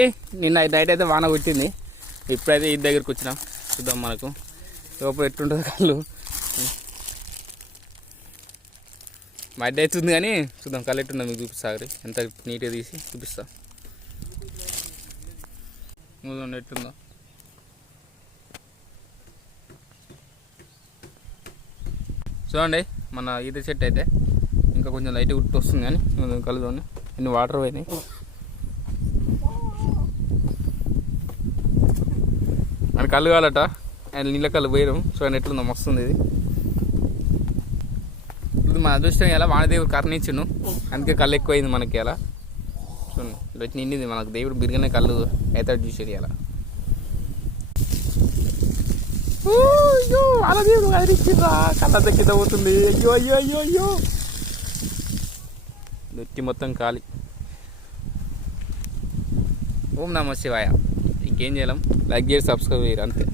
నిన్న నైట్ అయితే వాన కొట్టింది. ఇప్పుడైతే ఈ దగ్గరికి వచ్చినాం. చూద్దాం మనకు. లోపల ఎట్టుంటుంది కళ్ళు. మడ్డ అవుతుంది కానీ చూద్దాం కళ్ళు ఎట్టుందో మీకు చూపిస్తాగరి ఎంత నీట్గా తీసి చూపిస్తా. చూడండి ఎట్టుందో చూడండి మన ఈత చెట్టు అయితే ఇంకా కొంచెం లైట్ గుర్తు వస్తుంది కానీ కళ్ళు చూడండి ఎన్ని వాటర్ పోయినాయి. అని కళ్ళు కాలట ఆయన నీళ్ళ కళ్ళు పోయినాం ఆయన ఎట్లుందో మస్తుంది ఇది ఇది మన అదృష్టం ఎలా వాణిదేవుడు కర్ణించును అందుకే కళ్ళు ఎక్కువైంది మనకి ఎలా చూడండి. ఇలా నిండింది. మనకు దేవుడు బిరిగిన కళ్ళు అయితే చూసేది ఎలా అయ్యో అలా దేవుడు అదిరిచ్చిందా కళ్ళ కింద పోతుంది. అయ్యో అయ్యో అయ్యో అయ్యో. దొట్టి మొత్తం ఖాళీ. ఓం నమ శివాయ. ఇంకేం చేయలేం? లైక్ చేసి సబ్స్క్రైబ్ చేయరు అంతే.